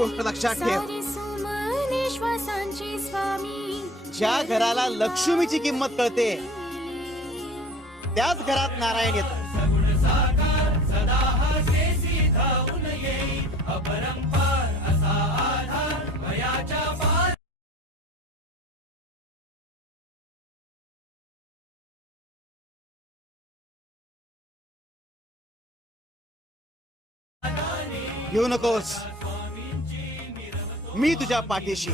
गोष्ट लक्षात ठेव, ज्या घराला लक्ष्मीची किंमत कळते त्याच घरात नारायण येतो. घेऊ नकोस, मी तुझ्या पाठीशी.